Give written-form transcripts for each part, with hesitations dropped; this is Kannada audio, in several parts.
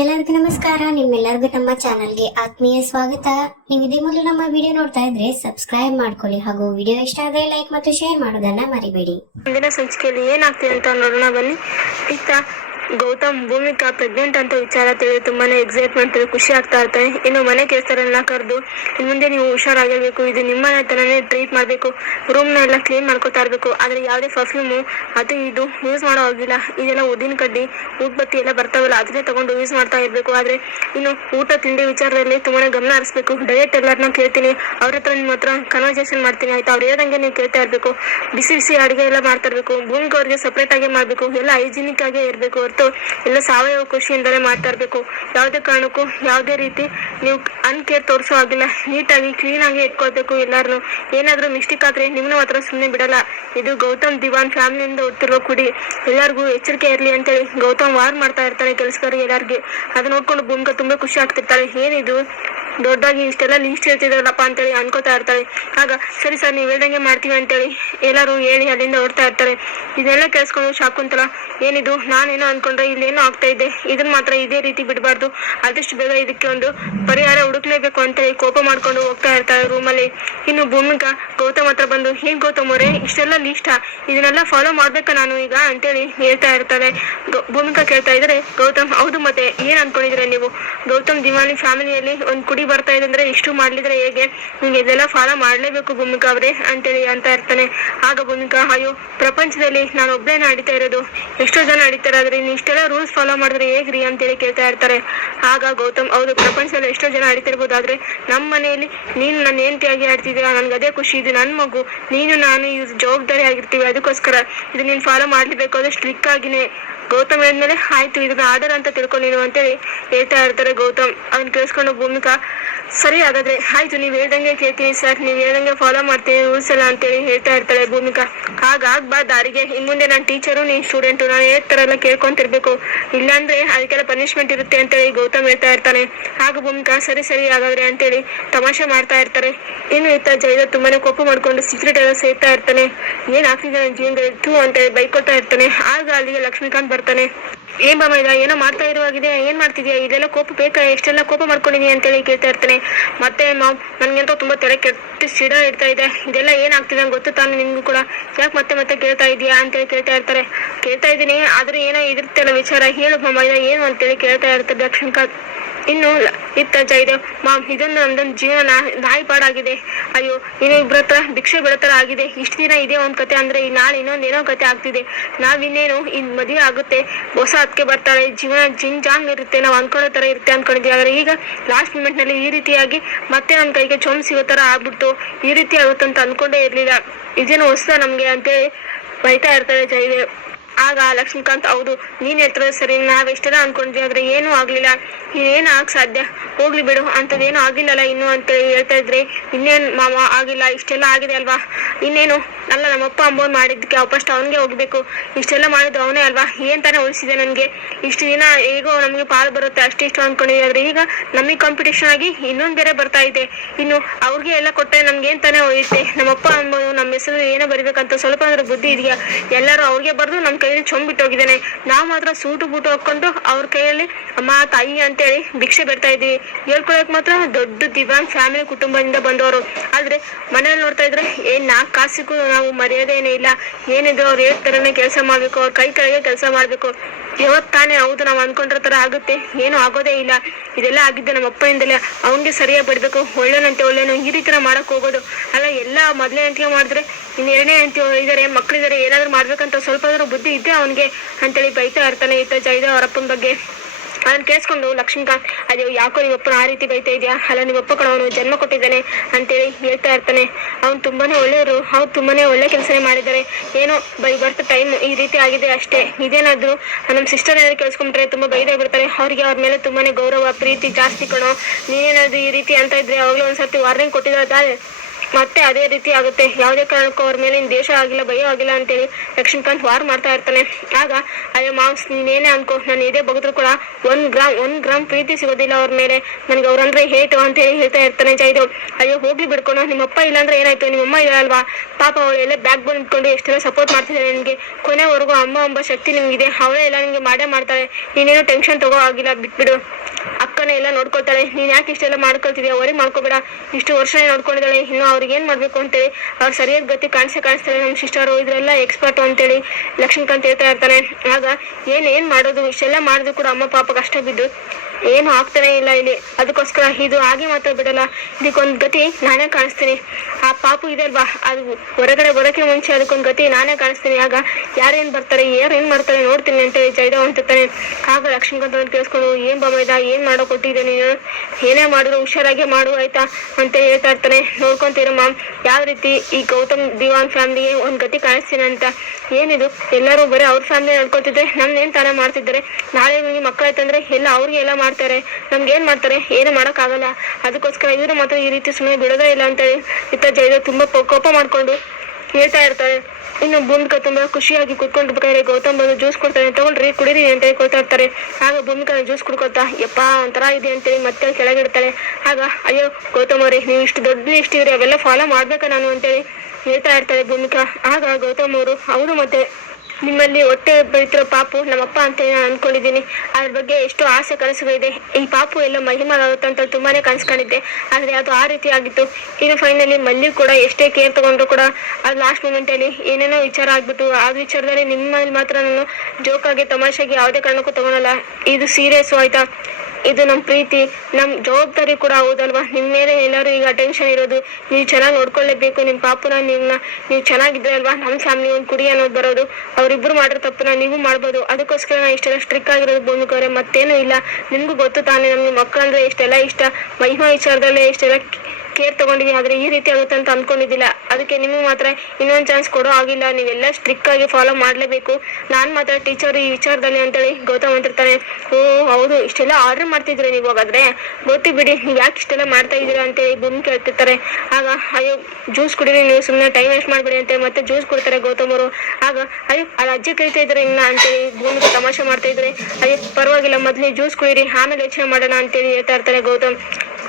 ಎಲ್ಲರಿಗೂ ನಮಸ್ಕಾರ. ನಿಮ್ಮೆಲ್ಲರಿಗೂ ನಮ್ಮ ಚಾನಲ್ಗೆ ಆತ್ಮೀಯ ಸ್ವಾಗತ. ನೀವು ಇದೇ ಮೊದಲು ನಮ್ಮ ವಿಡಿಯೋ ನೋಡ್ತಾ ಇದ್ರೆ ಸಬ್ಸ್ಕ್ರೈಬ್ ಮಾಡ್ಕೊಳ್ಳಿ ಹಾಗೂ ವಿಡಿಯೋ ಇಷ್ಟ ಆದರೆ ಲೈಕ್ ಮತ್ತು ಶೇರ್ ಮಾಡೋದನ್ನ ಮರಿಬೇಡಿ. ಮುಂದಿನ ಸಂಚಿಕೆಯಲ್ಲಿ ಏನಾಗ್ತಿದೆ ಅಂತ ನೋಡೋಣ ಬನ್ನಿ. ಇತ್ತ ಗೌತಮ್ ಭೂಮಿಕಾ ಪ್ರೆಗ್ನೆಂಟ್ ಅಂತ ವಿಚಾರ ತಿಳಿದು ತುಂಬಾನೇ ಎಕ್ಸೈಟ್ಮೆಂಟ್ ಖುಷಿ ಆಗ್ತಾ ಇರ್ತಾರೆ. ಇನ್ನು ಮನೆ ಕೆಲಸರೆಲ್ಲ ಕರೆದು ಇನ್ನು ಮುಂದೆ ನೀವು ಹುಷಾರಾಗಿರ್ಬೇಕು, ಇದು ನಿಮ್ಮ ಮನೆತನೇ ಟ್ರೀಟ್ ಮಾಡಬೇಕು, ರೂಮ್ನ ಎಲ್ಲ ಕ್ಲೀನ್ ಮಾಡ್ಕೊತಾ ಇರಬೇಕು, ಆದರೆ ಯಾವುದೇ ಪರ್ಫ್ಯೂಮು ಅದು ಇದು ಯೂಸ್ ಮಾಡೋ ಆಗಿಲ್ಲ. ಇದೆಲ್ಲ ಉದ್ದಿನ ಕಡ್ಡಿ ಊದ್ಬತ್ತಿ ಎಲ್ಲ ಬರ್ತಾವಲ್ಲ ಅದನ್ನೇ ತಗೊಂಡು ಯೂಸ್ ಮಾಡ್ತಾ ಇರಬೇಕು. ಆದರೆ ಇನ್ನು ಊಟ ತಿಂಡಿ ವಿಚಾರದಲ್ಲಿ ತುಂಬಾನೇ ಗಮನ ಹರಿಸ್ಬೇಕು. ಡಯಟ್ ಎಲ್ಲರನ್ನ ಕೇಳ್ತೀನಿ, ಅವ್ರ ಹತ್ರ ನಿಮ್ಮ ಹತ್ರ ಕನ್ವರ್ಸೇಷನ್ ಮಾಡ್ತೀನಿ ಆಯ್ತಾ. ಅವ್ರು ಹೇಳ್ದಂಗೆ ನೀವು ಕೇಳ್ತಾ ಇರಬೇಕು. ಬಿಸಿ ಬಿಸಿ ಅಡುಗೆ ಎಲ್ಲ ಮಾಡ್ತಾ ಇರಬೇಕು. ಭೂಮಿಗೆ ಅವ್ರಿಗೆ ಸಪ್ರೇಟ್ ಆಗಿ ಮಾಡಬೇಕು, ಎಲ್ಲ ಹೈಜಿನಿಕ್ ಆಗೇ ಇರಬೇಕು ಹೊರತು ಎಲ್ಲ ಸಾವಯವ ಕೃಷಿಯಿಂದಲೇ ಮಾಡ್ತಾ ಇರಬೇಕು. ಯಾವುದೇ ಕಾರಣಕ್ಕೂ ಯಾವುದೇ ರೀತಿ ನೀವು ಅನ್ಕೇರ್ ತೋರಿಸೋ ಆಗಿಲ್ಲ. ನೀಟಾಗಿ ಕ್ಲೀನಾಗಿ ಇಟ್ಕೊಳ್ಬೇಕು. ಎಲ್ಲರೂ ಏನಾದರೂ ಮಿಸ್ಟೇಕ್ ಆದರೆ ನಿಮ್ಮನ್ನ ಮಾತ್ರ ಸುಮ್ಮನೆ ಬಿಡಲ್ಲ. ಇದು ಗೌತಮ್ ದಿವಾನ್ ಫ್ಯಾಮಿಲಿಯಿಂದ ಹುಟ್ಟಿರೋ ಕುಡಿ, ಎಲ್ಲರಿಗೂ ಎಚ್ಚರಿಕೆ ಇರಲಿ ಅಂತೇಳಿ ಗೌತಮ್ ವಾರ್ ಮಾಡ್ತಾ ಇರ್ತಾನೆ ಕೆಲಸಗಾರರಿಗೆ ಎಲ್ಲರಿಗೆ. ಅದು ನೋಡ್ಕೊಂಡು ಭೂಮಿಕಾ ತುಂಬ ಖುಷಿ ಆಗ್ತಿರ್ತಾಳೆ. ಏನಿದು ದೊಡ್ಡದಾಗಿ ಇಷ್ಟೆಲ್ಲ ಲೀಸ್ಟ್ ಹೇಳ್ತಿದ್ದಾರಲ್ಲಪ್ಪ ಅಂತೇಳಿ ಅನ್ಕೋತಾ ಇರ್ತಾಳೆ. ಆಗ ಸರಿ ಸರ್ ನೀವು ಹೇಳ್ದಂಗೆ ಮಾಡ್ತೀವಿ ಅಂತೇಳಿ ಎಲ್ಲರೂ ಹೇಳಿ ಅಲ್ಲಿಂದ ಹೊರಡ್ತಾ ಇರ್ತಾರೆ. ಇದನ್ನೆಲ್ಲ ಕೇಳಿಸ್ಕೊಂಡು ಶಾಕುಂತಲ ಏನಿದು ನಾನೇನೋ ಅನ್ಕೊಂಡ್ರೆ ಇಲ್ಲೇನೋ ಆಗ್ತಾ ಇದೆ, ಇದನ್ನ ಮಾತ್ರ ಇದೇ ರೀತಿ ಬಿಡಬಾರ್ದು, ಆದಷ್ಟು ಬೇಗ ಇದಕ್ಕೆ ಒಂದು ಪರಿಹಾರ ಹುಡುಕ್ಲೇಬೇಕು ಅಂತೇಳಿ ಕೋಪ ಮಾಡ್ಕೊಂಡು ಹೋಗ್ತಾ ಇರ್ತಾಳೆ ರೂಮಲ್ಲಿ. ಇನ್ನು ಭೂಮಿಕಾ ಗೌತಮ್ ಹತ್ರ ಬಂದು ಹೇಗೆ ಗೌತಮ್ ಅವರೇ ಇಷ್ಟೆಲ್ಲ ಲೀಸ್ಟಾ, ಇದನ್ನೆಲ್ಲ ಫಾಲೋ ಮಾಡ್ಬೇಕಾ ನಾನು ಈಗ ಅಂತೇಳಿ ಹೇಳ್ತಾ ಇರ್ತಾಳೆ. ಭೂಮಿಕಾ ಕೇಳ್ತಾ ಇದ್ದಾರೆ. ಗೌತಮ್ ಹೌದು ಮತ್ತೆ ಏನ್ ಅನ್ಕೊಂಡಿದ್ರೆ ನೀವು, ಗೌತಮ್ ದಿವಾನಿ ಫ್ಯಾಮಿಲಿಯಲ್ಲಿ ಒಂದು ಕುಡಿ ಬರ್ತಾ ಇದೆ ಅಂದ್ರೆ ಇಷ್ಟು ಮಾಡ್ಲಿದ್ರೆ ಹೇಗೆ, ನಿಮ್ಗೆ ಇದೆಲ್ಲ ಫಾಲೋ ಮಾಡ್ಲೇಬೇಕು ಭೂಮಿಕಾ ಅವರೇ ಅಂತೇಳಿ ಅಂತ ಇರ್ತಾನೆ. ಆಗ ಭೂಮಿಕಾ ಅಯ್ಯೋ ಪ್ರಪಂಚದಲ್ಲಿ ನಾನು ಒಬ್ಳೇ ನಡೀತಾ ಇರೋದು, ಎಷ್ಟೋ ಜನ ನಡೀತಾರೆ, ಆದ್ರೆ ನೀವು ಇಷ್ಟೆಲ್ಲ ರೂಲ್ಸ್ ಫಾಲೋ ಮಾಡಿದ್ರೆ ಹೇಗ್ರಿ ಅಂತೇಳಿ ಕೇಳ್ತಾ ಇರ್ತಾರೆ. ಆಗ ಗೌತಮ್ ಹೌದು ಪ್ರಪಂಚದಲ್ಲಿ ಎಷ್ಟೋ ಜನ ಆಡ್ತಿರ್ಬೋದು, ಆದ್ರೆ ನಮ್ಮ ಮನೆಯಲ್ಲಿ ನೀನು ನನ್ನ ಹೆಂಡತಿಯಾಗಿ ಆಡ್ತಿದ್ದೀರಾ, ನನ್ಗೆ ಅದೇ ಖುಷಿ, ಇದು ನನ್ನ ಮಗು, ನೀನು ನಾನು ಇವ್ರ ಜವಾಬ್ದಾರಿ ಆಗಿರ್ತೀವಿ, ಅದಕ್ಕೋಸ್ಕರ ಇದು ನೀನು ಫಾಲೋ ಮಾಡ್ಲೇಬೇಕು, ಅದು ಸ್ಟ್ರಿಕ್ ಆಗಿನೇ. ಗೌತಮ್ ಹೇಳಿದ್ಮೇಲೆ ಆಯ್ತು ಇದನ್ನ ಆರ್ಡರ್ ಅಂತ ತಿಳ್ಕೊಂಡಿರು ಅಂತೇಳಿ ಹೇಳ್ತಾ ಇರ್ತಾರೆ ಗೌತಮ್. ಅದನ್ನ ಕೇಳಿಸ್ಕೊಂಡು ಭೂಮಿಕಾ ಸರಿ ಹಾಗಾದ್ರೆ ಆಯ್ತು ನೀವು ಹೇಳ್ದಂಗೆ ಕೇಳ್ತೀನಿ ಸರ್, ನೀವು ಹೇಳ್ದಂಗೆ ಫಾಲೋ ಮಾಡ್ತೀನಿ ರೂಲ್ಸ್ ಎಲ್ಲ ಅಂತೇಳಿ ಹೇಳ್ತಾ ಇರ್ತಾಳೆ ಭೂಮಿಕಾ. ಬಾ ದಾರಿಗೆ, ಇನ್ ಮುಂದೆ ನಾನು ಟೀಚರು ನೀನು ಸ್ಟೂಡೆಂಟು, ನಾನು ಹೇಳ್ತಾರ ಎಲ್ಲ ಕೇಳ್ಕೊಂತಿರ್ಬೇಕು, ಇಲ್ಲಾಂದ್ರೆ ಅದಕ್ಕೆಲ್ಲ ಪನಿಷ್ಮೆಂಟ್ ಇರುತ್ತೆ ಅಂತೇಳಿ ಗೌತಮ್ ಹೇಳ್ತಾ ಇರ್ತಾನೆ. ಆಗ ಭೂಮಿಕಾ ಸರಿ ಸರಿ ಹಾಗಾದ್ರೆ ಅಂತೇಳಿ ತಮಾಷೆ ಮಾಡ್ತಾ ಇರ್ತಾರೆ. ಇನ್ನು ಇತ್ತ ಜೈದ ತುಂಬಾನೇ ಕೋಪ ಮಾಡ್ಕೊಂಡು ಸೀಕ್ರೆಟ್ ಎಲ್ಲ ಸೇರ್ತಾ ಇರ್ತಾನೆ. ಏನ್ ಆಗ್ತಿದೆ ನನ್ನ ಜೀವನದಲ್ಲಿ ಥೂ ಅಂತೇಳಿ ಬೈಕೊಳ್ತಾ ಇರ್ತಾನೆ. ಆಗ ಅಲ್ಲಿಗೆ ಲಕ್ಷ್ಮೀಕಾಂತ್ ಬರ್ತಾನೆ. ಏನ್ ಬಾಮ ಇದ ಏನೋ ಮಾಡ್ತಾ ಇರುವಾಗಿದೆ, ಏನ್ ಮಾಡ್ತಿದ್ಯಾ, ಇದೆಲ್ಲ ಕೋಪ ಬೇಕಾ, ಎಷ್ಟೆಲ್ಲ ಕೋಪ ಮಾಡ್ಕೊಂಡಿದೀನಿ ಅಂತೇಳಿ ಕೇಳ್ತಾ ಇರ್ತಾನೆ. ಮತ್ತೆ ಮಾಮ್ ನನ್ಗಂತೂ ತುಂಬಾ ತಲೆ ಕೆಟ್ಟ ಸಿಡ ಇಡ್ತಾ ಇದೆ, ಇದೆಲ್ಲ ಏನಾಗ್ತಿದೆ ಗೊತ್ತು ತಾನು ನಿನ್ಗೂ ಕೂಡ, ಯಾಕೆ ಮತ್ತೆ ಮತ್ತೆ ಕೇಳ್ತಾ ಇದೀಯಾ ಅಂತೇಳಿ ಕೇಳ್ತಾ ಇರ್ತಾರೆ. ಕೇಳ್ತಾ ಇದ್ದೀನಿ ಆದ್ರೆ ಏನೋ ಇದಿರ್ತಲ್ಲ ವಿಚಾರ, ಹೇಳು ಮಾಮ ಇದ ಏನು ಅಂತೇಳಿ ಕೇಳ್ತಾ ಇರ್ತಾರೆ ಲಕ್ಷ್ಮೀಕಾಂತ್. ಇನ್ನು ಇತ್ತ ಜಯದೇವ್ ಮಾಮ್ ಇದೊಂದು ನಮ್ದೊಂದು ಜೀವನ ನಾಯಿ ಪಾಡಾಗಿದೆ, ಅಯ್ಯೋ ಇನ್ನು ಇಬ್ಬರ ಹತ್ರ ಭಿಕ್ಷೆ ಬಿಡೋ ಆಗಿದೆ. ಇಷ್ಟು ದಿನ ಇದೇ ಒಂದು ಕತೆ ಅಂದ್ರೆ ಈ ನಾಳೆ ಇನ್ನೊಂದೇನೋ ಕತೆ ಆಗ್ತಿದೆ. ನಾವಿನ್ನೇನು ಇನ್ ಮದುವೆ ಆಗುತ್ತೆ, ಹೊಸ ಅದಕ್ಕೆ ಬರ್ತಾಳೆ, ಜೀವನ ಜಿಂಗ್ ಜಾಂಗ್ ಇರುತ್ತೆ, ನಾವು ಅನ್ಕೊಳ್ಳೋ ತರ ಇರುತ್ತೆ ಅನ್ಕೊಂಡಿದ್ವಿ. ಆದ್ರೆ ಈಗ ಲಾಸ್ಟ್ ಮೂಮೆಂಟ್ ನಲ್ಲಿ ಈ ರೀತಿಯಾಗಿ ಮತ್ತೆ ನಮ್ಮ ಕೈಗೆ ಚೊಂಬ್ ಸಿಗೋ ತರ ಆಗ್ಬಿಡ್ತು, ಈ ರೀತಿ ಆಗುತ್ತೆ ಅಂತ ಅನ್ಕೊಂಡೇ ಇರ್ಲಿಲ್ಲ, ಇದೇನು ಹೊಸ ನಮ್ಗೆ ಅಂತೇಳಿ ಬೈತಾ ಇರ್ತಾರೆ ಜಯದೇವ್. ಆಗ ಲಕ್ಷ್ಮೀಕಾಂತ್ ಹೌದು ನೀನ್ ಹೇಳ್ತಿರೋದು ಸರಿ, ನಾವ್ ಎಷ್ಟೆಲ್ಲ ಅನ್ಕೊಂಡ್ವಿ ಆದ್ರೆ ಏನೂ ಆಗ್ಲಿಲ್ಲ, ಏನ್ ಆಗ ಸಾಧ್ಯ, ಹೋಗ್ಲಿ ಬಿಡು ಅಂತದೇನು ಆಗಿಲ್ಲಲ್ಲ ಇನ್ನು ಅಂತೇಳಿ ಹೇಳ್ತಾ ಇದ್ರಿ. ಇನ್ನೇನ್ ಮಾಮ ಆಗಿಲ್ಲ, ಇಷ್ಟೆಲ್ಲ ಆಗಿದೆ ಅಲ್ವಾ, ಇನ್ನೇನು ಅಲ್ಲ ನಮ್ಮಪ್ಪ ಅಮ್ಮವ್ರು ಮಾಡಿದ್ದಕ್ಕೆ ಫಸ್ಟ್ ಅವನಿಗೆ ಹೋಗ್ಬೇಕು, ಇಷ್ಟೆಲ್ಲ ಮಾಡಿದ್ದು ಅವನೇ ಅಲ್ವಾ, ಏನ್ ತಾನೇ ಉಳಿಸಿದೆ ನನ್ಗೆ, ಇಷ್ಟು ದಿನ ಹೇಗೋ ನಮ್ಗೆ ಪಾಲು ಬರುತ್ತೆ ಅಷ್ಟಿಷ್ಟು ಅನ್ಕೊಂಡಿದ್ವಿ, ಆದ್ರೆ ಈಗ ನಮಗೆ ಕಾಂಪಿಟೇಷನ್ ಆಗಿ ಇನ್ನೊಂದ್ ಬೇರೆ ಬರ್ತಾ ಇದೆ, ಇನ್ನು ಅವ್ರಿಗೆ ಎಲ್ಲ ಕೊಟ್ಟರೆ ನಮ್ಗೆ ಏನ್ ತಾನೇ ಉಳಿಯುತ್ತೆ, ನಮ್ಮಪ್ಪ ಅಮ್ಮ ನಮ್ಮ ಹೆಸರು ಏನೋ ಬರಿಬೇಕಂತ ಸ್ವಲ್ಪ ಅಂದ್ರೆ ಬುದ್ಧಿ ಇದೆಯಾ, ಎಲ್ಲರೂ ಅವ್ರಿಗೆ ಬರ್ದು ನಮ್ ಕೈಯಲ್ಲಿ ಚೊಂಬಿಟ್ಟೋಗಿದ್ದಾನೆ, ನಾವು ಮಾತ್ರ ಸೂಟು ಬೂಟು ಹಾಕೊಂಡು ಅವ್ರ ಕೈಯಲ್ಲಿ ಅಮ್ಮ ತಾಯಿ ಅಂತೇಳಿ ಭಿಕ್ಷೆ ಬಿಡ್ತಾ ಇದೀವಿ. ಹೇಳ್ಕೊಳಕ್ ಮಾತ್ರ ದೊಡ್ಡ ದಿವಾನ್ ಫ್ಯಾಮಿಲಿ ಕುಟುಂಬದಿಂದ ಬಂದವರು, ಆದ್ರೆ ಮನೇಲಿ ನೋಡ್ತಾ ಇದ್ರೆ ಏನ್ 4 ಕಾಸಿಗೂ ನಾವು ಮರ್ಯಾದೆ ಏನೇ ಇಲ್ಲ, ಏನಿದ್ರು ಅವ್ರು ಹೇಳ್ತಾರನೇ ಕೆಲಸ ಮಾಡ್ಬೇಕು, ಅವ್ರ ಕೈ ಕೆಳಗೆ ಕೆಲಸ ಮಾಡ್ಬೇಕು. ಯಾವತ್ತಾನೆ ಹೌದು ನಾವು ಅನ್ಕೊಂಡ್ರ ತರ ಆಗುತ್ತೆ, ಏನು ಆಗೋದೇ ಇಲ್ಲ, ಇದೆಲ್ಲ ಆಗಿದ್ದೆ ನಮ್ಮ ಅಪ್ಪನಿಂದಲೇ, ಅವನ್ಗೆ ಸರಿಯಾಗಿ ಬಿಡ್ಬೇಕು, ಒಳ್ಳೆನಂತೆ ಒಳ್ಳೆನು ಈ ರೀತಿ ಮಾಡಕ್ ಹೋಗೋದು ಅಲ್ಲ, ಎಲ್ಲ ಮೊದಲೇ ಹೆಂಡತಿಗೆ ಮಾಡಿದ್ರೆ ಇನ್ನು ಎರಡನೇ ಹೆಂಡತಿ ಇದಾರೆ, ಮಕ್ಳಿದಾರೆ, ಏನಾದ್ರು ಮಾಡ್ಬೇಕಂತ ಸ್ವಲ್ಪ ಬುದ್ಧಿ ಇದ್ದೆ ಅವನಿಗೆ ಅಂತೇಳಿ ಬೈತಾ ಇರ್ತಾನೆ ಇತ್ತ ಜಯದೇವ್ ಅವರಪ್ಪನ ಬಗ್ಗೆ. ಅದನ್ನ ಕೇಳಿಸ್ಕೊಂಡು ಲಕ್ಷ್ಮೀಕಾಂತ್ ಅದೇ ಯಾಕೋ ನಿಮ್ಮಪ್ಪನ ಆ ರೀತಿ ಬೈತಾ ಇದೆಯಾ, ಅಲ್ಲ ನಿಮ್ಮಪ್ಪ ಕಣ ಅವನು ಜನ್ಮ ಕೊಟ್ಟಿದ್ದಾನೆ ಅಂತೇಳಿ ಹೇಳ್ತಾ ಇರ್ತಾನೆ. ಅವ್ನು ತುಂಬಾನೇ ಒಳ್ಳೆಯವರು, ಅವ್ರು ತುಂಬಾನೇ ಒಳ್ಳೆ ಕೆಲಸನೇ ಮಾಡಿದ್ದಾರೆ, ಏನೋ ಬರ್ತ ಟೈಮ್ ಈ ರೀತಿ ಆಗಿದೆ ಅಷ್ಟೇ, ಇದೇನಾದ್ರು ನಮ್ಮ ಸಿಸ್ಟರ್ ಏನಾದ್ರು ಕೇಳಿಸ್ಕೊಂಡ್ರೆ ತುಂಬಾ ಬೈದೇ ಬಿಡ್ತಾರೆ, ಅವ್ರಿಗೆ ಅವ್ರ ಮೇಲೆ ತುಂಬಾನೇ ಗೌರವ ಪ್ರೀತಿ ಜಾಸ್ತಿ ಕಣೋ, ನೀನೇನಾದ್ರು ಈ ರೀತಿ ಅಂತ ಇದ್ರೆ ಅವಾಗಲೂ ಒಂದ್ಸರ್ತಿ ವಾರ್ನಿಂಗ್ ಕೊಟ್ಟಿದ್ದಾರೆ ಮತ್ತೆ ಅದೇ ರೀತಿ ಆಗುತ್ತೆ. ಯಾವುದೇ ಕಾರಣಕ್ಕೂ ಅವ್ರ ಮೇಲೆ ದೇಶ ಆಗಿಲ್ಲ ಭಯ ಆಗಿಲ್ಲ ಅಂತೇಳಿ ಲಕ್ಷ್ಮೀಕಾಂತ್ ವಾರ್ ಮಾಡ್ತಾ ಇರ್ತಾನೆ. ಆಗ ಅಯ್ಯೋ ಮಾಮ್ಸ್ ನೀನೇನೇ ಅನ್ಕೋ, ನಾನು ಇದೇ ಬಗ್ದ್ರು ಕೂಡ 1 ಗ್ರಾಮ್ ಪ್ರೀತಿ ಸಿಗೋದಿಲ್ಲ ಅವ್ರ ಮೇಲೆ, ನನಗೆ ಅವ್ರಂದ್ರೆ ಹೇಟು ಅಂತೇಳಿ ಹೇಳ್ತಾ ಇರ್ತಾನೆ ಜೈದೇವ್. ಅಯ್ಯೋ ಹೋಗ್ಲಿ ಬಿಡ್ಕೊಂಡು, ನಿಮ್ಮಪ್ಪ ಇಲ್ಲಾಂದ್ರೆ ಏನಾಯ್ತು, ನಿಮ್ಮಮ್ಮ ಇಲ್ಲ ಅಲ್ವಾ, ಪಾಪ ಅವಳು ಎಲ್ಲ ಬ್ಯಾಕ್ ಬೋನ್ ಇಟ್ಕೊಂಡು ಎಷ್ಟೆಲ್ಲ ಸಪೋರ್ಟ್ ಮಾಡ್ತಿದ್ದಾಳೆ ನಿನಗೆ, ಕೊನೆವರೆಗೂ ಅಮ್ಮ ಎಂಬ ಶಕ್ತಿ ನಿಮ್ಗಿದೆ, ಅವಳೇ ಎಲ್ಲ ನಿಮಗೆ ಮಾಡೇ ಮಾಡ್ತಾಳೆ, ನೀನೇನು ಟೆನ್ಷನ್ ತಗೋ ಆಗಿಲ್ಲ, ಬಿಟ್ಬಿಡು, ಅಕ್ಕನೇ ಎಲ್ಲ ನೋಡ್ಕೊಳ್ತಾಳೆ, ನೀನ್ ಯಾಕೆ ಇಷ್ಟೆಲ್ಲ ಮಾಡ್ಕೊಳ್ತಿದ್ಯಾ, ಅವರೇ ಮಾಡ್ಕೋಬೇಡ, ಇಷ್ಟು ವರ್ಷನೇ ನೋಡ್ಕೊಂಡಿದ್ದಾಳೆ, ಇನ್ನು ಅವ್ರಿಗೆ ಏನ್ ಮಾಡ್ಬೇಕು ಅಂತೇಳಿ ಅವ್ರು ಸರಿಯಾದ ಗತಿ ಕಾಣಿಸ್ತಾಳೆ, ನಮ್ಮ ಸಿಸ್ಟರು ಇದ್ರೆಲ್ಲ ಎಕ್ಸ್ಪರ್ಟ್ ಅಂತೇಳಿ ಲಕ್ಷ್ಮೀಕಾಂತ್ ಹೇಳ್ತಾ ಇರ್ತಾನೆ. ಆಗ ಏನ್ ಮಾಡೋದು, ಇಷ್ಟೆಲ್ಲ ಮಾಡಿದ್ರು ಕೂಡ ಅಮ್ಮ ಪಾಪ ಕಷ್ಟ ಬಿದ್ದು ಏನು ಆಗ್ತಾನೆ ಇಲ್ಲ ಇಲ್ಲಿ, ಅದಕ್ಕೋಸ್ಕರ ಇದು ಆಗಿ ಮಾತ್ರ ಬಿಡಲ್ಲ, ಇದಕ್ಕೊಂದು ಗತಿ ನಾನೇ ಕಾಣಿಸ್ತೀನಿ, ಆ ಪಾಪು ಇದೆ ಅಲ್ವಾ ಅದು ಹೊರಗಡೆ ಬರೋಕೆ ಮುಂಚೆ ಅದಕ್ಕೊಂದು ಗತಿ ನಾನೇ ಕಾಣಿಸ್ತೀನಿ, ಆಗ ಯಾರೇನ್ ಬರ್ತಾರೆ ಯಾರೇನ್ ಮಾಡ್ತಾರೆ ನೋಡ್ತೀನಿ ಅಂತೇಳಿ ಜೈದೇವ್ ಅಂತಿರ್ತಾನೆ. ಆಗ ಲಕ್ಷ್ಮೀಕಾಂತ್ ಅವ್ರನ್ನ ಕೇಳಿಸ್ಕೊಂಡು ಏನ್ ಬಾಮೈದ ಏನ್ ಮಾಡೋ ಕೊಟ್ಟಿದ್ದೆ ನೀನು, ಏನೇ ಮಾಡಿದ್ರು ಹುಷಾರಾಗೆ ಮಾಡು ಆಯ್ತಾ ಅಂತ ಹೇಳ್ತಾ ಇರ್ತಾನೆ. ನೋಡ್ಕೊಂತೀರ ಮ್ಯಾಮ್ ಯಾವ ರೀತಿ ಈ ಗೌತಮ್ ದಿವಾನ್ ಫ್ಯಾಮಿಲಿಗೆ ಒಂದು ಗತಿ ಕಾಣಿಸ್ತೀನಿ ಅಂತ, ಏನಿದು ಎಲ್ಲರೂ ಬರೀ ಅವ್ರ ಫ್ಯಾಮಿಲಿ ನೋಡ್ಕೊತಿದ್ರೆ ನಮ್ದೇನ್ ತಾನೇ ಮಾಡ್ತಿದ್ದಾರೆ, ನಾಳೆ ನಿಮಗೆ ಮಕ್ಕಳಾಯ್ತಂದ್ರೆ ಎಲ್ಲ ಅವ್ರಿಗೆ ಎಲ್ಲ ಮಾಡ್ತಾರೆ, ನಮ್ಗೆ ಏನ್ ಮಾಡ್ತಾರೆ, ಏನು ಮಾಡೋಕ್ಕಾಗಲ್ಲ, ಅದಕ್ಕೋಸ್ಕರ ಇವರು ಮಾತ್ರ ಈ ರೀತಿ ಸುಮ್ಮನೆ ಬಿಡೋದೇ ಇಲ್ಲ ಅಂತೇಳಿ ಇತ್ತ ಜೈದೇವ್ ತುಂಬಾ ಕೋಪ ಮಾಡ್ಕೊಂಡು ಹೇಳ್ತಾ ಇರ್ತಾರೆ. ಇನ್ನು ಭೂಮಿಕಾ ತುಂಬಾ ಖುಷಿಯಾಗಿ ಕುತ್ಕೊಂಡಿರ್ಬೇಕಾದ್ರೆ ಗೌತಮ್ ಬಂದು ಜ್ಯೂಸ್ ಕೊಡ್ತಾನೆ, ತಗೊಳ್ರಿ ಕುಡೀರಿ ಅಂತೇಳಿ ಕೊಡ್ತಾ ಇರ್ತಾರೆ. ಆಗ ಭೂಮಿಕಾ ಜ್ಯೂಸ್ ಕುಡ್ಕೊತಾ ಯಪ್ಪ ಒಂಥರ ಇದೆ ಅಂತೇಳಿ ಮತ್ತೆ ಕೆಳಗಿಡ್ತಾಳೆ. ಆಗ ಅಯ್ಯೋ ಗೌತಮ್ ಅವ್ರೆ ನೀವು ಇಷ್ಟು ದೊಡ್ಡ ಲಿಸ್ಟ್ ಇದ್ರೆ ಅವೆಲ್ಲ ಫಾಲೋ ಮಾಡ್ಬೇಕಾ ನಾನು ಅಂತೇಳಿ ಹೇಳ್ತಾ ಇರ್ತಾಳೆ ಭೂಮಿಕಾ. ಆಗ ಗೌತಮ್ ಅವರು ಹೌದು ಮತ್ತೆ ನಿಮ್ಮಲ್ಲಿ ಹೊಟ್ಟೆ ಬೆಳಿತಿರೋ ಪಾಪು ನಮ್ಮಪ್ಪ ಅಂತ ನಾನು ಅನ್ಕೊಂಡಿದ್ದೀನಿ, ಅದ್ರ ಬಗ್ಗೆ ಎಷ್ಟು ಆಸೆ ಕನಸುಗಳಿದೆ, ಈ ಪಾಪು ಎಲ್ಲ ಮಹಿಮಾಗುತ್ತೆ ಅಂತ ತುಂಬಾನೇ ಕನಸ್ಕೊಂಡಿದ್ದೆ, ಆದ್ರೆ ಅದು ಆ ರೀತಿ ಆಗಿತ್ತು. ಇನ್ನು ಫೈನಲಿ ಮಲ್ಲಿ ಕೂಡ ಎಷ್ಟೇ ಕೇರ್ ತಗೊಂಡ್ರು ಕೂಡ ಅದು ಲಾಸ್ಟ್ ಮೂಮೆಂಟ್ ಅಲ್ಲಿ ಏನೇನೋ ವಿಚಾರ ಆಗ್ಬಿಟ್ಟು ಆ ವಿಚಾರದಲ್ಲಿ ನಿಮ್ಮಲ್ಲಿ ಮಾತ್ರ ನಾನು ಜೋಕಾಗಿ ತಮಾಷೆಗೆ ಯಾವುದೇ ಕಾರಣಕ್ಕೂ ತಗೊಳಲ್ಲ, ಇದು ಸೀರಿಯಸ್ ಆಯ್ತಾ, ಇದು ನಮ್ಮ ಪ್ರೀತಿ ನಮ್ಮ ಜವಾಬ್ದಾರಿ ಕೂಡ ಹೌದಲ್ವಾ, ನಿಮ್ಮ ಮೇಲೆ ಎಲ್ಲರೂ ಈಗ ಟೆನ್ಷನ್ ಇರೋದು, ನೀವು ಚೆನ್ನಾಗಿ ನೋಡ್ಕೊಳ್ಳೇಬೇಕು ನಿಮ್ಮ ಪಾಪುನ, ನೀವು ಚೆನ್ನಾಗಿದ್ರೆ ಅಲ್ವಾ ನಮ್ಮ ಫ್ಯಾಮಿಲಿ ಒಂದು ಕುಡಿ ಅನ್ನೋದು ಬರೋದು, ಅವರಿಬ್ರು ಮಾಡಿರೋ ತಪ್ಪನ್ನ ನೀವು ಮಾಡ್ಬೋದು, ಅದಕ್ಕೋಸ್ಕರ ನಾನು ಇಷ್ಟೆಲ್ಲ ಸ್ಟ್ರಿಕ್ ಆಗಿರೋದು ಭೂಮಿಕವ್ರೆ, ಮತ್ತೇನು ಇಲ್ಲ, ನಿಮಗೂ ಗೊತ್ತು ತಾನೇ ನಮ್ಗೆ ಮಕ್ಕಳಂದ್ರೆ ಎಷ್ಟೆಲ್ಲ ಇಷ್ಟ, ಮಹಿಮಾ ವಿಚಾರದಲ್ಲೇ ಎಷ್ಟೆಲ್ಲ ಕೇರ್ ತಗೊಂಡಿವಿ, ಆದ್ರೆ ಈ ರೀತಿ ಆಗುತ್ತೆ ಅಂತ ಅನ್ಕೊಂಡಿದ್ದಿಲ್ಲ, ಅದಕ್ಕೆ ನಿಮಗೆ ಮಾತ್ರ ಇನ್ನೊಂದು ಚಾನ್ಸ್ ಕೊಡೋ ಆಗಿಲ್ಲ, ನೀವೆಲ್ಲ ಸ್ಟ್ರಿಕ್ ಆಗಿ ಫಾಲೋ ಮಾಡಲೇಬೇಕು, ನಾನು ಮಾತ್ರ ಟೀಚರ್ ಈ ವಿಚಾರದಲ್ಲಿ ಅಂತೇಳಿ ಗೌತಮ್ ಅಂತಿರ್ತಾನೆ. ಓ ಹೌದು ಇಷ್ಟೆಲ್ಲ ಆರ್ಡರ್ ಮಾಡ್ತಿದ್ರೆ ನೀವು, ಹಾಗಾದ್ರೆ ಗೊತ್ತಿ ಬಿಡಿ ನೀವು ಯಾಕೆ ಇಷ್ಟೆಲ್ಲ ಮಾಡ್ತಾ ಇದ್ದೀರಾ ಅಂತೇಳಿ ಭೂಮಿ ಕೇಳ್ತಿರ್ತಾರೆ. ಆಗ ಅಯ್ಯೋ ಜ್ಯೂಸ್ ಕುಡೀರಿ ನೀವು ಸುಮ್ಮನೆ ಟೈಮ್ ವೇಸ್ಟ್ ಮಾಡ್ಬಿಡಿ ಅಂತ ಮತ್ತೆ ಜ್ಯೂಸ್ ಕೊಡ್ತಾರೆ ಗೌತಮ್ ಅವರು. ಆಗ ಅಯ್ಯೋ ಅಲ್ಲಿ ಅಜ್ಜಿ ಕರಿತಾ ಇದ್ರೆ ಇನ್ನ ಅಂತೇಳಿ ಭೂಮಿಗೆ ತಮಾಷೆ ಮಾಡ್ತಾ ಇದ್ರೆ, ಅಯ್ಯೋ ಪರವಾಗಿಲ್ಲ ಮೊದ್ಲು ಜ್ಯೂಸ್ ಕುಡೀರಿ ಆಮೇಲೆ ಯೋಚನೆ ಮಾಡೋಣ ಅಂತೇಳಿ ಹೇಳ್ತಾ ಇರ್ತಾರೆ ಗೌತಮ್.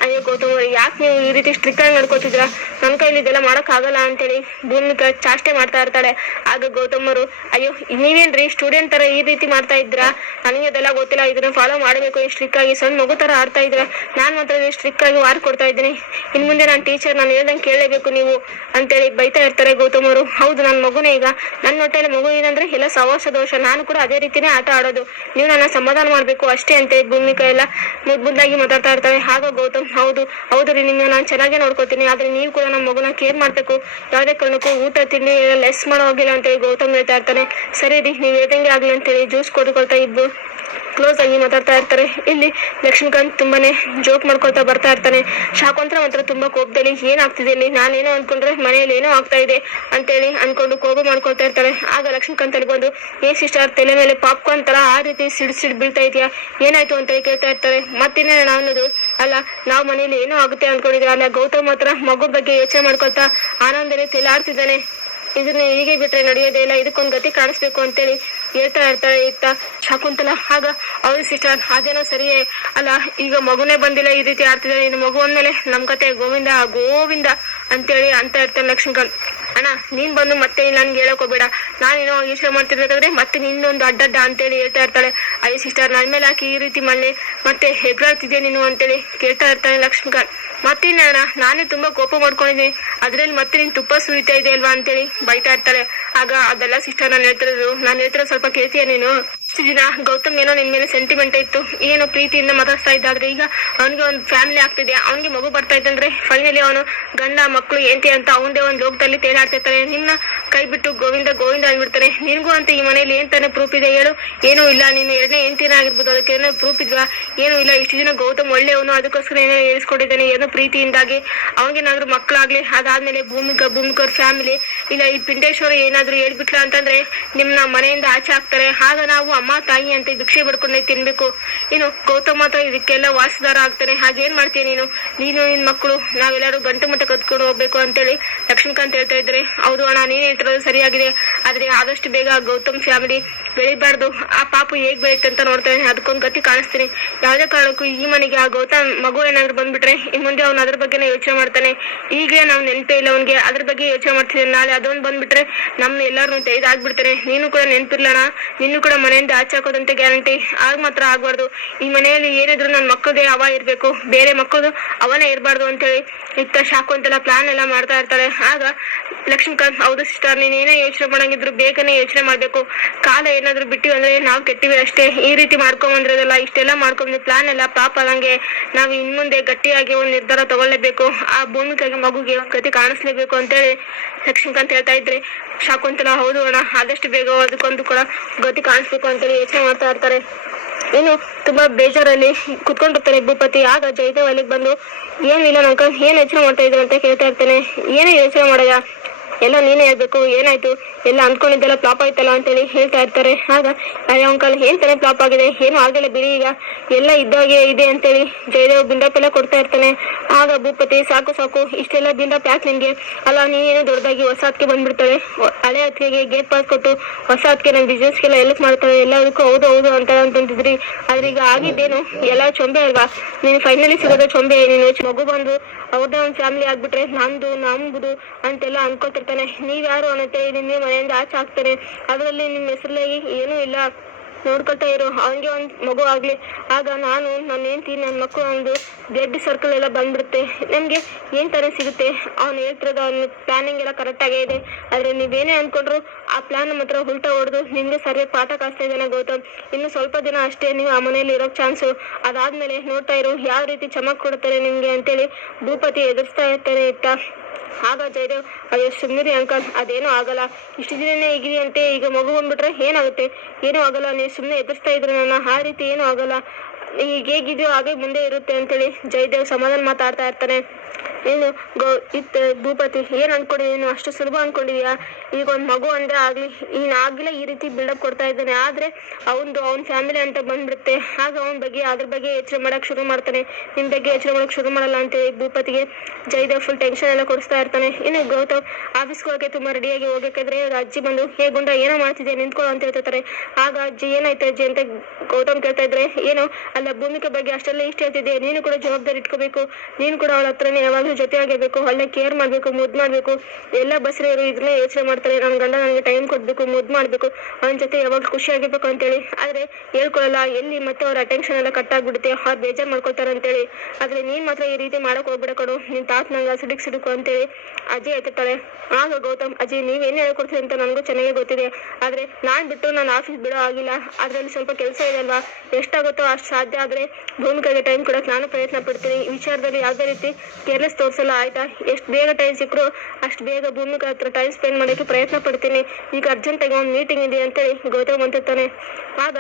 ಅಯ್ಯೋ ಗೌತಮ್ ಅವ್ರೆ ಯಾಕೆ ನೀವು ಈ ರೀತಿ ಸ್ಟ್ರಿಕ್ ಆಗಿ ನಡ್ಕೋತಿದ್ರ, ನನ್ನ ಕೈಲಿ ಇದೆಲ್ಲ ಮಾಡಕ್ ಆಗಲ್ಲ ಅಂತೇಳಿ ಭೂಮಿಕಾ ಚಾಷ್ಟೆ ಮಾಡ್ತಾ ಇರ್ತಾಳೆ. ಆಗ ಗೌತಮ್ ಅವರು ಅಯ್ಯೋ ನೀವೇನ್ರಿ ಸ್ಟೂಡೆಂಟ್ ತರ ಈ ರೀತಿ ಮಾಡ್ತಾ ಇದ್ರಾ, ನನಗೆ ಅದೆಲ್ಲ ಗೊತ್ತಿಲ್ಲ, ಇದನ್ನ ಫಾಲೋ ಮಾಡಬೇಕು, ಸ್ಟ್ರಿಕ್ ಆಗಿ ಸಣ್ಣ ಮಗು ತರ ಆಡ್ತಾ ಇದ್ರ, ನಾನ್ ಮಾತ್ರ ಸ್ಟ್ರಿಕ್ ಆಗಿ ವಾರ್ ಕೊಡ್ತಾ ಇದ್ದೀನಿ, ಇನ್ ಮುಂದೆ ನಾನು ಟೀಚರ್ ನಾನು ಹೇಳ್ದಂಗೆ ಕೇಳಲೇಬೇಕು ನೀವು ಅಂತೇಳಿ ಬೈತಾ ಇರ್ತಾರೆ ಗೌತಮ್ ಅವರು. ಹೌದು ನನ್ನ ಮಗುನೇ, ಈಗ ನನ್ನ ಹೊಟ್ಟೆಯಲ್ಲಿ ಮಗು ಏನಂದ್ರೆ ಎಲ್ಲ ಸವಾಸ ದೋಷ, ನಾನು ಕೂಡ ಅದೇ ರೀತಿನೇ ಆಟ ಆಡೋದು, ನೀವು ನನ್ನ ಸಮಾಧಾನ ಮಾಡ್ಬೇಕು ಅಷ್ಟೇ ಅಂತೇಳಿ ಭೂಮಿಕಾ ಎಲ್ಲ ಮುದ್ದಾಗಿ ಮಾತಾಡ್ತಾ ಇರ್ತಾರೆ. ಆಗ ಗೌತಮ್ ಹೌದು ರೀ ನಿಮ್ಗೆ ನಾನು ಚೆನ್ನಾಗೇ ನೋಡ್ಕೋತೀನಿ, ಆದ್ರೆ ನೀವು ಕೂಡ ನಮ್ಮ ಮಗುನ ಕೇರ್ ಮಾಡ್ಬೇಕು, ಯಾವುದೇ ಕಾರಣಕ್ಕೂ ಊಟ ತಿಂಡಿ ಲೆಸ್ ಮಾಡೋ ಹೋಗಿಲ್ಲ ಅಂತೇಳಿ ಗೌತಮ್ ಹೇಳ್ತಾ ಇರ್ತಾನೆ. ಸರಿ ರೀ ನೀವು ಹೇಳ್ದಂಗೆ ಆಗ್ಲಿ ಅಂತೇಳಿ ಜ್ಯೂಸ್ ಕೊಡ್ಕೊಳ್ತಾ ಇದ್ದು ಕ್ಲೋಸ್ ಆಗಿ ಮಾತಾಡ್ತಾ ಇರ್ತಾರೆ. ಇಲ್ಲಿ ಲಕ್ಷ್ಮೀಕಾಂತ್ ತುಂಬಾನೇ ಜೋಕ್ ಮಾಡ್ಕೊಳ್ತಾ ಬರ್ತಾ ಇರ್ತಾನೆ. ಶಾಕುಂತಲ ಮಾತ್ರ ತುಂಬಾ ಕೋಪದಲ್ಲಿ ಏನಾಗ್ತಿದೆ ಇಲ್ಲಿ, ನಾನೇನೋ ಅನ್ಕೊಂಡ್ರೆ ಮನೆಯಲ್ಲಿ ಏನೋ ಆಗ್ತಾ ಇದೆ ಅಂತೇಳಿ ಅನ್ಕೊಂಡು ಕೋಪ ಮಾಡ್ಕೊಳ್ತಾ ಇರ್ತಾರೆ. ಆಗ ಲಕ್ಷ್ಮೀಕಾಂತ್ ಅಲ್ಲಿ ಬಂದು ಏನ್ ಸಿಸ್ಟರ್ ತಲೆ ಮೇಲೆ ಪಾಪ್ಕಾರ್ನ್ ತರ ಆ ರೀತಿ ಸಿಡ್ ಬೀಳ್ತಾ ಇದೆಯಾ, ಏನಾಯ್ತು ಅಂತ ಕೇಳ್ತಾ ಇರ್ತಾರೆ. ಮತ್ತಿನ್ನೇ ಅನ್ನೋದು ಅಲ್ಲ ನಾವು ಮನೇಲಿ ಏನೋ ಆಗುತ್ತೆ ಅನ್ಕೊಂಡಿದ್ರೆ, ಅಲ್ಲ ಗೌತಮ್ ಮಾತ್ರ ಮಗು ಬಗ್ಗೆ ಯೋಚನೆ ಮಾಡ್ಕೊಳ್ತಾ ಆನಂದನೇ ತೆಲಾಡ್ತಿದ್ದಾನೆ, ಇದನ್ನ ಹೀಗೆ ಬಿಟ್ರೆ ನಡೆಯೋದೇ ಇಲ್ಲ, ಇದಕ್ಕೊಂದು ಗತಿ ಕಾಣಿಸ್ಬೇಕು ಅಂತೇಳಿ ಹೇಳ್ತಾ ಇರ್ತಾಳೆ ಇತ್ತ ಶಕುಂತಲ. ಆಗ ಅವ್ರು ಸಿಸ್ಟರ್ ಅದೇನೋ ಸರಿಯೇ ಅಲ್ಲ, ಈಗ ಮಗುನೇ ಬಂದಿಲ್ಲ ಈ ರೀತಿ ಆಡ್ತಿದ್ದಾನೆ, ಇನ್ನು ಮಗು ಅಂದ್ಮೇಲೆ ನಮ್ ಕತೆ ಗೋವಿಂದ ಅಂತೇಳಿ ಅಂತ ಇರ್ತಾನೆ ಲಕ್ಷ್ಮೀಕಾಂತ್. ಅಣ್ಣ ನೀನ್ ಬಂದು ಮತ್ತೆ ನನ್ಗೆ ಹೇಳಕ್ ಹೋಗ್ಬೇಡ, ನಾನೇನೋ ಯೋಚನೆ ಮಾಡ್ತಿರ್ಬೇಕಾದ್ರೆ ಮತ್ತೆ ನಿನ್ನೊಂದು ಅಡ್ಡಡ್ಡ ಅಂತೇಳಿ ಹೇಳ್ತಾ ಇರ್ತಾಳೆ. ಅಯ್ಯ ಸಿಸ್ಟರ್ ನನ್ ಮೇಲೆ ಹಾಕಿ ಈ ರೀತಿ ಮನೆ ಮತ್ತೆ ಹೆಗ್ರಾಡ್ತಿದ್ಯಾ ನೀನು ಅಂತೇಳಿ ಕೇಳ್ತಾ ಇರ್ತಾನೆ ಲಕ್ಷ್ಮೀಕಾಂತ್. ಮತ್ತಿನ್ನ ಅಣ್ಣ ನಾನೇ ತುಂಬಾ ಕೋಪ ಮಾಡ್ಕೊಂಡಿದ್ದೀನಿ, ಅದ್ರಲ್ಲಿ ಮತ್ತೆ ನೀನ್ ತುಪ್ಪ ಸುರಿತಾ ಇದೆ ಅಲ್ವಾ ಅಂತೇಳಿ ಬೈತಾ ಇರ್ತಾಳೆ. ಆಗ ಅದೆಲ್ಲ ಸಿಸ್ಟರ್ ನಾನು ಹೇಳ್ತಿರೋದು ಸ್ವಲ್ಪ ಕೇಳ್ತೀಯ ನೀನು, ಇಷ್ಟು ದಿನ ಗೌತಮ್ ಏನೋ ನಿನ್ ಮೇಲೆ ಸೆಂಟಿಮೆಂಟ್ ಇತ್ತು, ಏನೋ ಪ್ರೀತಿಯಿಂದ ಮಾತಾಡ್ತಾ ಇದ್ದಾದ್ರೆ ಈಗ ಅವನಿಗೆ ಒಂದು ಫ್ಯಾಮಿಲಿ ಆಗ್ತಿದೆ, ಅವನಿಗೆ ಮಗು ಬರ್ತಾ ಇದ್ದಂದ್ರೆ ಫೈನಲಿ ಅವನು ಗಂಡ ಮಕ್ಕಳು ఏంటి ಅಂತ ಅವನದೇ ಒಂದು ಲೋಕದಲ್ಲಿ ತೇಲಾಡ್ತಿರ್ತಾನೆ, ನಿನ್ನ ಕೈ ಬಿಟ್ಟು ಗೋವಿಂದ ಅಂದ್ಬಿಡ್ತಾನೆ. ನಿನ್ಗೂ ಅಂತ ಈ ಮನೇಲಿ ಏನ್ ತಾನೇ ಪ್ರೂಫ್ ಇದೆ ಹೇಳು, ಏನೂ ಇಲ್ಲ, ನೀನು ಎರಡನೇ ಹೆಂಡತಿನ ಆಗಿರ್ಬೋದು, ಅದಕ್ಕೆ ಏನೋ ಪ್ರೂಫ್ ಇದ್ವಾ, ಏನೂ ಇಲ್ಲ, ಇಷ್ಟು ದಿನ ಗೌತಮ್ ಒಳ್ಳೆಯವನು, ಅದಕ್ಕೋಸ್ಕರ ಏನೋ ಹೇಳಿಸ್ಕೊಂಡಿದ್ದಾನೆ, ಏನೋ ಪ್ರೀತಿಯಿಂದಾಗಿ ಅವನಿಗೇನಾದ್ರೂ ಮಕ್ಕಳಾಗ್ಲಿ, ಅದಾದ್ಮೇಲೆ ಭೂಮಿಕವ್ರ ಫ್ಯಾಮಿಲಿ ಇಲ್ಲ ಈ ಪಿಂಡೇಶ್ವರ ಏನಾದ್ರು ಹೇಳ್ಬಿಟ್ಲ ಅಂತಂದ್ರೆ ನಿಮ್ನ ಮನೆಯಿಂದ ಆಚೆ ಹಾಕ್ತಾರೆ, ಆಗ ನಾವು ಅಮ್ಮ ತಾಯಿ ಅಂತ ಭಿಕ್ಷೆ ಬಿಡ್ಕೊಂಡೆ ತಿನ್ಬೇಕು. ಇನ್ನು ಗೌತಮ್ ಮಾತ್ರ ಇದಕ್ಕೆಲ್ಲ ವಾರಸುದಾರ ಆಗ್ತಾನೆ. ಹಾಗೇನ್ ಮಾಡ್ತೀಯ ನೀನು ನಿನ್ ಮಕ್ಕಳು ನಾವೆಲ್ಲರೂ ಗಂಟು ಮಟ್ಟ ಕತ್ಕೊಂಡು ಹೋಗ್ಬೇಕು ಅಂತೇಳಿ ಲಕ್ಷ್ಮೀಕಾಂತ್ ಹೇಳ್ತಾ ಇದ್ರೆ, ಹೌದು ಅಣ್ಣ ನೀನ್ ಹೇಳ್ತಿರೋದು ಸರಿಯಾಗಿದೆ, ಆದ್ರೆ ಆದಷ್ಟು ಬೇಗ ಗೌತಮ್ ಫ್ಯಾಮಿಲಿ ಬೆಳಿಬಾರ್ದು. ಆ ಪಾಪು ಹೇಗ್ ಬೆಳೆಯುತ್ತೆ ಅಂತ ನೋಡ್ತಾನೆ, ಅದಕ್ಕೊಂದು ಗತಿ ಕಾಣಿಸ್ತೀನಿ. ಯಾವುದೇ ಕಾರಣಕ್ಕೂ ಈ ಮನೆಗೆ ಆ ಗೌತಮ್ ಮಗು ಏನಾದ್ರು ಬಂದ್ಬಿಟ್ರೆ ಇನ್ ಮುಂದೆ ಅವ್ನು ಅದ್ರ ಬಗ್ಗೆನೇ ಯೋಚನೆ ಮಾಡ್ತಾನೆ. ಈಗಲೇ ನಾವು ನೆನಪೇ ಇಲ್ಲ ಅವ್ನಿಗೆ, ಅದ್ರ ಬಗ್ಗೆ ಯೋಚನೆ ಮಾಡ್ತಿದ್ದಾನೆ. ನಾಳೆ ಅದೊಂದು ಬಂದ್ಬಿಟ್ರೆ ನಮ್ನ ಎಲ್ಲಾರು ತೆಗೆದಾಗ್ಬಿಡ್ತಾನೆ. ನೀನು ಕೂಡ ನೆನಪಿರ್ಲಣ, ನಿನ್ನೂ ಕೂಡ ಮನೆಯಿಂದ ಆಚೆ ಹಾಕೋದಂತೆ ಗ್ಯಾರಂಟಿ. ಆಗ ಮಾತ್ರ ಆಗ್ಬಾರ್ದು. ಈ ಮನೆಯಲ್ಲಿ ಏನಿದ್ರು ನನ್ನ ಮಕ್ಕಳದೇ ಅವ ಇರ್ಬೇಕು, ಬೇರೆ ಮಕ್ಕಳು ಅವನೇ ಇರಬಾರ್ದು ಅಂತೇಳಿ ಇತ್ತ ಶಾಕುಂತಲ ಪ್ಲಾನ್ ಎಲ್ಲ ಮಾಡ್ತಾ ಇರ್ತಾಳೆ. ಆಗ ಲಕ್ಷ್ಮೀಕಾಂತ್, ಹೌದು ಸಿಸ್ಟರ್, ನೀನ್ ಏನೇ ಯೋಚನೆ ಮಾಡಂಗಿದ್ರು ಬೇಗನೆ ಯೋಚನೆ ಮಾಡ್ಬೇಕು. ಕಾಲ ಏನಾದ್ರು ಬಿಟ್ಟಿವಿ ಅಂದ್ರೆ ನಾವು ಕೆಟ್ಟಿವಿ ಅಷ್ಟೇ. ಈ ರೀತಿ ಮಾಡ್ಕೊಂಬಂದ್ರದಲ್ಲ, ಇಷ್ಟೆಲ್ಲ ಮಾಡ್ಕೊಂಡ್ ಪ್ಲಾನ್ ಎಲ್ಲ ಪಾಪ ಅದಂಗೆ. ನಾವು ಇನ್ಮುಂದೆ ಗಟ್ಟಿಯಾಗಿ ಒಂದು ನಿರ್ಧಾರ ತಗೊಳ್ಳೇಬೇಕು. ಆ ಭೂಮಿಕಾಗಿ ಮಗುಗೆ ಒಂದ್ ಗತಿ ಕಾಣಿಸ್ಲೇಬೇಕು ಅಂತೇಳಿ ಲಕ್ಷ್ಮೀಕಾಂತ್ ಹೇಳ್ತಾ ಇದ್ರೆ, ಶಾಕುಂತಲ, ಹೌದು ಅಣ್ಣ, ಆದಷ್ಟು ಬೇಗ ಅದಕ್ಕೊಂದು ಕೂಡ ಗತಿ ಕಾಣಿಸ್ಬೇಕು ಅಂತೇಳಿ ಯೋಚನೆ ಮಾಡ್ತಾ ಇರ್ತಾರೆ. ಇನ್ನು ತುಂಬಾ ಬೇಜಾರಲ್ಲಿ ಕುತ್ಕೊಂಡಿರ್ತಾನೆ ಭೂಪತಿ. ಆಗ ಜಯದೇವ್ ಅಲ್ಲಿಗೆ ಬಂದು, ಏನಿಲ್ಲ ನಂಗೆ ಏನ್ ಯೋಚನೆ ಮಾಡ್ತಾ ಇದ್ರು ಅಂತ ಕೇಳ್ತಾ ಇರ್ತಾನೆ. ಏನೇ ಯೋಚನೆ ಮಾಡೋದ, ಎಲ್ಲ ನೀನೇ ಹೇಳ್ಬೇಕು, ಏನಾಯ್ತು, ಎಲ್ಲ ಅಂದ್ಕೊಂಡಿದ್ದೆಲ್ಲ ಫ್ಲಾಪ್ ಆಯ್ತಲ್ಲ ಅಂತೇಳಿ ಹೇಳ್ತಾ ಇರ್ತಾರೆ. ಆಗ ಅಂಕಲ್ ಏನ್ ತಾನೇ ಫ್ಲಾಪ್ ಆಗಿದೆ, ಏನು ಆಗಿಲ್ಲ ಬಿಡಿ, ಈಗ ಎಲ್ಲ ಇದ್ದಾಗೆ ಇದೆ ಅಂತೇಳಿ ಜಯದೇವ್ ಬಿಲ್ಡಪ್ ಎಲ್ಲ ಕೊಡ್ತಾ ಇರ್ತಾನೆ. ಆಗ ಭೂಪತಿ, ಸಾಕು ಸಾಕು ಇಷ್ಟೆಲ್ಲ ಬಿಲ್ಡಪ್ ಯಾಕೆ ನಿನ್ಗೆ, ಅಲ್ಲ ನೀನೇನೋ ದೊಡ್ಡದಾಗಿ ಹೊಸ ಅದಕ್ಕೆ ಬಂದ್ಬಿಡ್ತಾಳೆ. ಹಳೆ ಅದಕ್ಕೆ ಗೇಟ್ ಪಾಸ್ ಕೊಟ್ಟು ಹೊಸ ಅದಕ್ಕೆ ನನ್ನ ಬಿಸ್ನೆಸ್ಗೆಲ್ಲ ಹೆಲ್ಪ್ ಮಾಡ್ತಾಳೆ, ಎಲ್ಲದಕ್ಕೂ ಹೌದು ಹೌದು ಅಂತಂತಿದ್ರಿ. ಆದ್ರೆ ಈಗ ಆಗಿದ್ದೇನು ಎಲ್ಲ ಚೊಂಬೆ ಅಲ್ವಾ, ನೀನು ಫೈನಲಿ ಸಿಗೋದ ಚೊಂಬೆ. ನೀನು ಮಗು ಬಂದು ಅವ್ರದ್ದೇ ಒಂದು ಫ್ಯಾಮಿಲಿ ಆಗ್ಬಿಟ್ರೆ ನಮ್ದು ಅಂತೆಲ್ಲ ಅನ್ಕೊತಿರ್ತಾನೆ. ನೀವ್ಯಾರು ಅನ್ನತ್ತೆ ನಿನ್ನೆ ಮನೆಯಿಂದ ಆಚೆ ಹಾಕ್ತಾರೆ, ಅದರಲ್ಲಿ ನಿಮ್ಮ ಹೆಸರಲ್ಲಿ ಏನೂ ಇಲ್ಲ, ನೋಡ್ಕೊಳ್ತಾ ಇರು, ಅವನಿಗೆ ಒಂದು ಮಗು ಆಗ್ಲಿ. ಆಗ ನಾನು ನನ್ನ ಹೆಂಡತಿ ನನ್ನ ಮಕ್ಕಳು ಒಂದು ಬ್ಲಡ್ ಸರ್ಕಲ್ ಎಲ್ಲ ಬಂದ್ಬಿಡುತ್ತೆ, ನಮ್ಗೆ ಏನ್ ತರ ಸಿಗುತ್ತೆ. ಅವ್ನು ಹೇಳ್ತಿರೋದು ಅವ್ನ ಪ್ಲಾನಿಂಗ್ ಎಲ್ಲ ಕರೆಕ್ಟ್ ಆಗೇ ಇದೆ. ಆದ್ರೆ ನೀವೇನೇ ಅನ್ಕೊಂಡ್ರು ಆ ಪ್ಲಾನ್ ಮಾತ್ರ ಉಲ್ಟಾ ಹೊಡೆದು ನಿಮ್ಗೆ ಸರಿಯಾಗಿ ಪಾಠ ಕಾಸ್ತಾ ಇದ್ದಾನೆ ಗೌತಮ್. ಇನ್ನು ಸ್ವಲ್ಪ ದಿನ ಅಷ್ಟೇ ನೀವು ಆ ಮನೆಯಲ್ಲಿ ಇರೋಕ್ ಚಾನ್ಸು. ಅದಾದ್ಮೇಲೆ ನೋಡ್ತಾ ಇರು ಯಾವ ರೀತಿ ಚಮಕ್ ಕೊಡ್ತಾರೆ ನಿಮ್ಗೆ ಅಂತೇಳಿ ಭೂಪತಿ ಎದುರಿಸ್ತಾ ಇರ್ತಾನೆ ಇತ್ತ. ಆಗ ಜಯದೇವ್, ಅಯ್ಯೋ ಸುಮ್ಮನೆ ಅಂಕಲ್, ಅದೇನೋ ಆಗಲ್ಲ, ಇಷ್ಟು ದಿನನೇ ಹೀಗಿದೆ ಅಂತೆ, ಈಗ ಮಗು ಬಂದ್ಬಿಟ್ರೆ ಏನಾಗುತ್ತೆ, ಏನೂ ಆಗಲ್ಲ, ನೀವು ಸುಮ್ಮನೆ ಎದುರಿಸ್ತಾ ಇದ್ರು ನನ್ನ, ಆ ರೀತಿ ಏನೂ ಆಗಲ್ಲ, ಈಗ ಹೇಗಿದೆಯೋ ಹಾಗೆ ಮುಂದೆ ಇರುತ್ತೆ ಅಂತೇಳಿ ಜಯದೇವ್ ಸಮಾಧಾನ ಮಾತಾಡ್ತಾ ಇರ್ತಾನೆ. ಏನು ಭೂಪತಿ, ಏನ್ ಅನ್ಕೊಂಡಿದೀನಿ, ಅಷ್ಟು ಸುಲಭ ಅನ್ಕೊಂಡಿದ್ಯಾ, ಈಗ ಒಂದ್ ಮಗು ಅಂದ್ರೆ ಆಗ್ಲಿ, ಆಗಿಲ್ಲ ಈ ರೀತಿ ಬಿಲ್ಡಪ್ ಕೊಡ್ತಾ ಇದ್ದಾನೆ. ಆದ್ರೆ ಅವ್ನ ಫ್ಯಾಮಿಲಿ ಅಂತ ಬಂದ್ಬಿಡುತ್ತೆ, ಆಗ ಅವನ ಬಗ್ಗೆ ಅದ್ರ ಬಗ್ಗೆ ಯೋಚನೆ ಮಾಡಕ್ ಶುರು ಮಾಡ್ತಾನೆ, ನಿಮ್ ಬಗ್ಗೆ ಯೋಚನೆ ಮಾಡಕ್ ಶುರು ಮಾಡಲ್ಲ ಅಂತೇಳಿ ಭೂಪತಿಗೆ ಜಯದೇವ್ ಫುಲ್ ಟೆನ್ಷನ್ ಎಲ್ಲ ಕೊಡಿಸ್ತಾ ಇರ್ತಾನೆ. ಇನ್ನು ಗೌತಮ್ ಆಫೀಸ್ಗೆ ಹೋಗಕ್ಕೆ ತುಂಬಾ ರೆಡಿಯಾಗಿ ಹೋಗ್ಬೇಕಾದ್ರೆ ಅಜ್ಜಿ ಬಂದು, ಹೇ ಗುಂಡ ಏನೋ ಮಾಡ್ತಿದ್ಯಾ, ನಿಂತ್ಕೊಳ್ಳೋ ಅಂತ ಹೇಳ್ತಾರೆ. ಆಗ ಅಜ್ಜಿ, ಏನಾಯ್ತು ಅಜ್ಜಿ ಅಂತ ಗೌತಮ್ ಕೇಳ್ತಾ ಇದ್ರೆ, ಏನೋ ಅಲ್ಲ ಭೂಮಿಕೆ ಬಗ್ಗೆ ಅಷ್ಟೆಲ್ಲ ಇಷ್ಟ ಹೇಳ್ತಿದ್ದೆ, ನೀನು ಕೂಡ ಜವಾಬ್ದಾರಿ ಇಟ್ಕೋಬೇಕು, ನೀನು ಕೂಡ ಅವಳ ಹತ್ರನೇ ಯಾವಾಗಲೂ ಜೊತೆ ಆಗಿರ್ಬೇಕು, ಒಳ್ಳೆ ಕೇರ್ ಮಾಡ್ಬೇಕು, ಮುದ್ದು ಮಾಡ್ಬೇಕು. ಎಲ್ಲ ಬಸರೆಯರು ಇದನ್ನೇ ಯೋಚನೆ ಮಾಡ್ತಾರೆ, ನನ್ನ ಗಂಡ ನನಗೆ ಟೈಮ್ ಕೊಡ್ಬೇಕು, ಮುದ್ದು ಮಾಡ್ಬೇಕು, ಅವನ ಜೊತೆ ಯಾವಾಗ ಖುಷಿ ಆಗಿರ್ಬೇಕು ಅಂತೇಳಿ. ಆದ್ರೆ ಹೇಳ್ಕೊಳಲ್ಲ, ಎಲ್ಲಿ ಮತ್ತೆ ಅವ್ರ ಅಟೆನ್ಷನ್ ಎಲ್ಲ ಕಟ್ ಆಗ್ಬಿಡುತ್ತೆ, ಅವ್ರು ಬೇಜಾರ್ ಮಾಡ್ಕೊಳ್ತಾರೆ ಅಂತೇಳಿ. ಆದ್ರೆ ನೀನ್ ಮಾತ್ರ ಈ ರೀತಿ ಮಾಡಕ್ ಹೋಗ್ಬಿಡ ಕಣು, ನಿನ್ ತಾತ ನಂಗೆ ಸಿಡುಕು ಅಂತೇಳಿ ಅಜ್ಜಿ ಹೇಳ್ತಿರ್ತಾಳೆ. ಆಗ ಗೌತಮ್, ಅಜ್ಜಿ ನೀವೇನ್ ಹೇಳ್ಕೊಡ್ತೀವಿ ಅಂತ ನನಗೂ ಚೆನ್ನಾಗಿ ಗೊತ್ತಿದೆ, ಆದ್ರೆ ನಾನ್ ಬಿಟ್ಟು ನಾನು ಆಫೀಸ್ ಬಿಡೋ ಆಗಿಲ್ಲ, ಅದ್ರಲ್ಲಿ ಸ್ವಲ್ಪ ಕೆಲಸ ಇದೆ ಅಲ್ವಾ, ಎಷ್ಟಾಗುತ್ತೋ ಅಷ್ಟು ಸಾಧ್ಯ ಆದ್ರೆ ಭೂಮಿಕೆಗೆ ಟೈಮ್ ಕೊಡಕ್ ನಾನು ಪ್ರಯತ್ನ ಪಡ್ತೀನಿ. ಈ ವಿಚಾರದಲ್ಲಿ ಯಾವುದೇ ರೀತಿ ಕೇರ್ಲೆಸ್ ತೋರ್ಸಲ್ಲ, ಆಯ್ತಾ, ಎಷ್ಟು ಬೇಗ ಟೈಮ್ ಸಿಕ್ಕರು ಅಷ್ಟು ಬೇಗ ಭೂಮಿಕೆ ಹತ್ರ ಟೈಮ್ ಸ್ಪೆಂಡ್ ಮಾಡೋಕ್ಕೆ ಪ್ರಯತ್ನ ಪಡ್ತೀನಿ. ಈಗ ಅರ್ಜೆಂಟಾಗಿ ಒಂದು ಮೀಟಿಂಗ್ ಇದೆ ಅಂತೇಳಿ ಗೌತಮ್ ಅಂತಿರ್ತಾನೆ. ಆಗ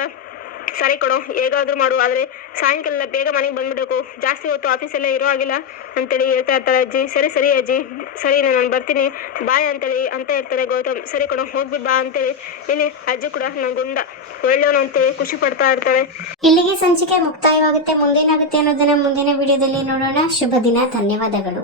ಸರಿ ಕೊಡು, ಹೇಗಾದ್ರೂ ಮಾಡು, ಆದ್ರೆ ಸಾಯಂಕಾಲ ಬೇಗ ಮನೆಗೆ ಬಂದ್ಬಿಡ್ಬೇಕು, ಜಾಸ್ತಿ ಹೊತ್ತು ಆಫೀಸಲ್ಲೇ ಇರೋ ಆಗಿಲ್ಲ ಅಂತೇಳಿ ಹೇಳ್ತಾ ಇರ್ತಾಳೆ ಅಜ್ಜಿ. ಸರಿ ಅಜ್ಜಿ, ಸರಿ ನಾನು ಬರ್ತೀನಿ, ಬಾಯ್ ಅಂತೇಳಿ ಅಂತ ಇರ್ತಾರೆ ಗೌತಮ್. ಸರಿ ಕೊಡು, ಹೋಗ್ಬಿಟ್ಟು ಬಾ ಅಂತೇಳಿ ಇಲ್ಲಿ ಅಜ್ಜಿ ಕೂಡ ನನ್ನ ಗುಂಡ ಒಳ್ಳೆಯವನು ಅಂತೇಳಿ ಖುಷಿ ಪಡ್ತಾ ಇರ್ತಾಳೆ. ಇಲ್ಲಿಗೆ ಸಂಚಿಕೆ ಮುಕ್ತಾಯವಾಗುತ್ತೆ. ಮುಂದೇನಾಗುತ್ತೆ ಅನ್ನೋದನ್ನ ಮುಂದಿನ ವಿಡಿಯೋದಲ್ಲಿ ನೋಡೋಣ. ಶುಭ ದಿನ, ಧನ್ಯವಾದಗಳು.